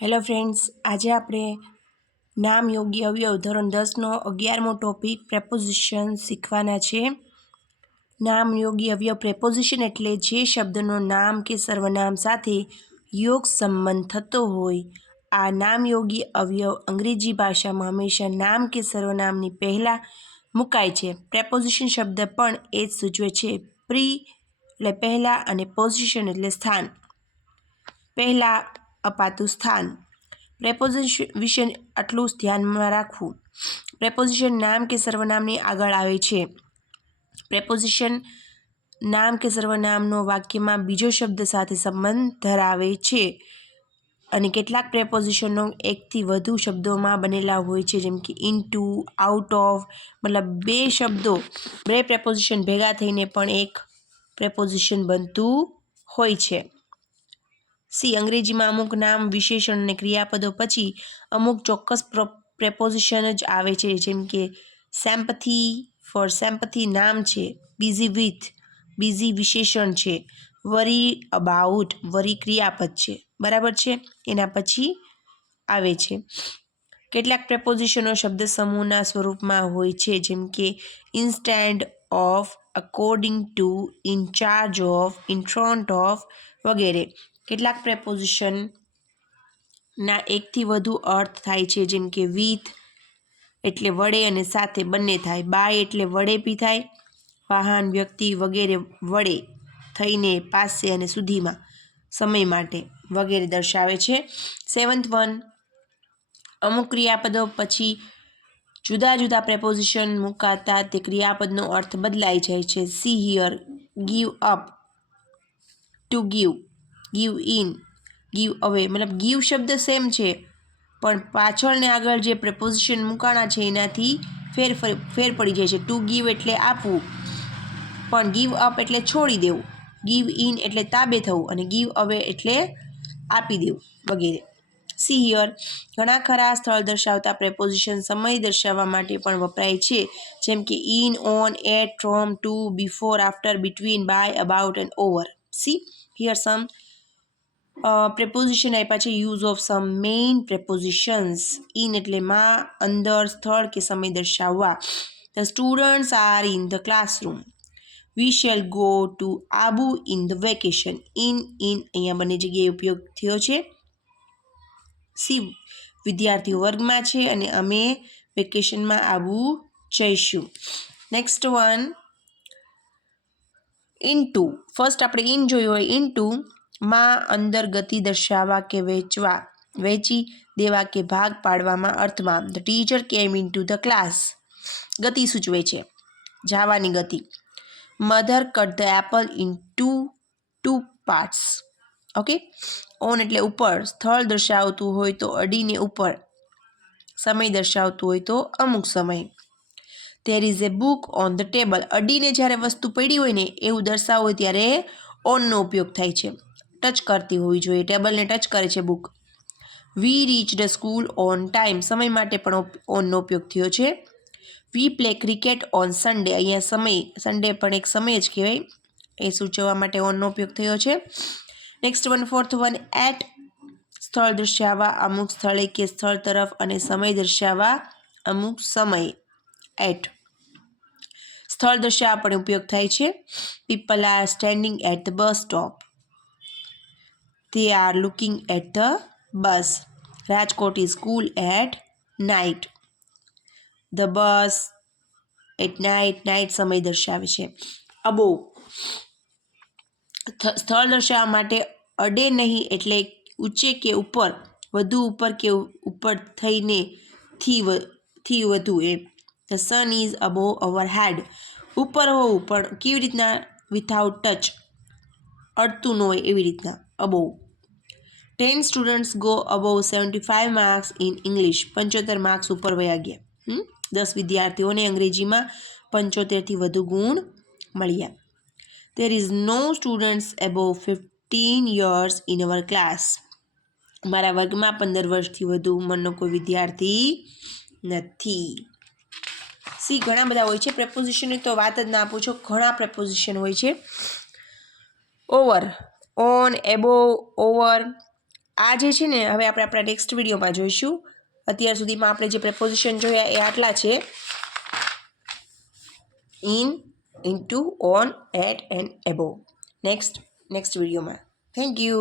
Hello friends, આજે આપણે નામ યોગી અવયવ ધોરણ 10નો 11મો ટોપિક પ્રેપોઝિશન શીખવાના છે. નામ યોગી અવયવ પ્રેપોઝિશન એટલે જે શબ્દનો નામ કે સર્વનામ સાથે યોગ સંબંધ થતો હોય. આ નામ યોગી અવયવ અંગ્રેજી ભાષામાં હંમેશા નામ કે સર્વનામની પહેલાં મુકાય છે. પ્રેપોઝિશન શબ્દ પણ એ જ સૂચવે છે. પ્રી એટલે પહેલાં અને પોઝિશન એટલે સ્થાન, પહેલાં અપાતું સ્થાન. પ્રેપોઝિશન વિશે આટલું ધ્યાનમાં રાખવું. પ્રેપોઝિશન નામ કે સર્વનામની આગળ આવે છે. પ્રેપોઝિશન નામ કે સર્વનામનો વાક્યમાં બીજો શબ્દ સાથે સંબંધ ધરાવે છે અને કેટલાક પ્રેપોઝિશનો એકથી વધુ શબ્દોમાં બનેલા હોય છે, જેમ કે ઇનટુ, આઉટ ઓફ, મતલબ બે પ્રેપોઝિશન ભેગા થઈને પણ એક પ્રેપોઝિશન બનતું હોય છે. અંગ્રેજીમાં અમુક નામ, વિશેષણ અને ક્રિયાપદો પછી અમુક ચોક્કસ પ્રેપોઝિશન જ આવે છે, જેમ કે સેમ્પથી ફોર સેમ્પથી નામ છે, બિઝી વિથ બિઝી વિશેષણ છે, વરી અબાઉટ વરી ક્રિયાપદ છે. બરાબર છે, એના પછી આવે છે. કેટલાક પ્રેપોઝિશનો શબ્દ સમૂહના સ્વરૂપમાં હોય છે, જેમ કે instead of, according to, in charge of, in front of વગેરે. કેટલાક પ્રેપોઝિશનના એકથી વધુ અર્થ થાય છે, જેમ કે વિથ એટલે વડે અને સાથે બંને થાય, બાય એટલે વડે બી થાય, વાહન, વ્યક્તિ વગેરે વડે થઈને, પાસે અને સુધીમાં, સમય માટે વગેરે દર્શાવે છે. 7th વન, અમુક ક્રિયાપદો પછી જુદા જુદા પ્રેપોઝિશન મુકાતા તે ક્રિયાપદનો અર્થ બદલાઈ જાય છે. C here, give up, to give, give in, give અવે. મતલબ ગીવ શબ્દ સેમ છે, પણ પાછળ ને આગળ જે પ્રેપોઝિશન મુકાણા છે એનાથી ફેર પડી જાય છે. ટુ ગીવ એટલે આપવું, પણ ગીવ અપ એટલે છોડી દેવું, ગીવ ઇન એટલે તાબે થવું અને ગીવ અવે એટલે આપી દેવું વગેરે. સી હિયર, ઘણા ખરા સ્થળ દર્શાવતા પ્રેપોઝિશન સમય દર્શાવવા માટે પણ વપરાય છે, જેમ કે in, on, at, from, to, before, after, between, by, about and over. See here some preposition આપ્યા છે. Use of some main prepositions. In એટલે માં, અંદર, સ્થળ કે સમય દર્શાવવા. The students are in the classroom. We shall go to Abu in the vacation. In અહીંયા બંને જગ્યાએ ઉપયોગ થયો છે. સી વિદ્યાર્થીઓ વર્ગમાં છે અને અમે વેકેશનમાં આબુ જઈશું. Next one, into. ફર્સ્ટ આપણે ઇન જોયું હોય. ઇનટુ માં, અંદર, ગતિ દર્શાવવા કે વહેંચવા, વહેંચી દેવા કે ભાગ પાડવામાં અર્થમાં. The teacher came into the class, ગતિ સૂચવે છે, જવાની ગતિ. Mother cut the apple into parts. Okay. On એટલે ઉપર, સ્થળ દર્શાવતું હોય તો અડીને ઉપર, સમય દર્શાવતું હોય તો અમુક સમય. There is A book on the table. અડીને જ્યારે વસ્તુ પડી હોય ને એવું દર્શાવવું હોય ત્યારે ઓનનો ઉપયોગ થાય છે. ટચ કરતી હોવી જોઈએ, ટેબલને ટચ કરે છે book. We reach the school on time, સમય માટે પણ ઓનનો ઉપયોગ થયો છે. We play cricket on Sunday. અહીંયા સમય, સન્ડે પણ એક સમય જ કહેવાય, એ સૂચવવા માટે ઓનનો ઉપયોગ થયો છે. Next one, 4th one, at. સ્થળ દર્શાવવા અમુક સ્થળે કે સ્થળ તરફ અને સમય દર્શાવવા અમુક સમય. એટ સ્થળ દર્શાવવા પણ ઉપયોગ થાય છે. People are standing at the bus stop. They are looking at the bus. Rajkot is cool at night. The bus at night, night સમય દર્શાવે છે. Above સ્થળ દર્શાવવા માટે અડે નહીં એટલે ઊંચે કે ઉપર, વધુ ઉપર કે ઉપર થઈને થી વધુ એમ. ધ સન ઇઝ અબોવ અવર હેડ. ઉપર હોવું પણ કેવી રીતના? વિથઆઉટ ટચ, અડતું ન હોય એવી રીતના, above. 10 students go above 75 marks in English. 75 marks ઉપર વયા ગયા. 10 વિદ્યાર્થીઓને અંગ્રેજીમાં 75થી વધુ ગુણ મળ્યા. There is no students above 15 years in our class. મારા વર્ગમાં 15 વર્ષથી વધુ ઉંમરનો કોઈ વિદ્યાર્થી નથી. સી ઘણા બધા હોય છે પ્રેપોઝિશનની તો વાત જ ના પૂછો, ઘણા પ્રેપોઝિશન હોય છે. ઓવર, ઓન, એબોવ, ઓવર, આ જે છે ને હવે આપણે આપણા નેક્સ્ટ વિડીયોમાં જોઈશું. અત્યાર સુધીમાં આપણે જે પ્રેપોઝિશન જોયા એ આટલા છે: in, into, on, at and above. Next વિડીયોમાં. Thank you.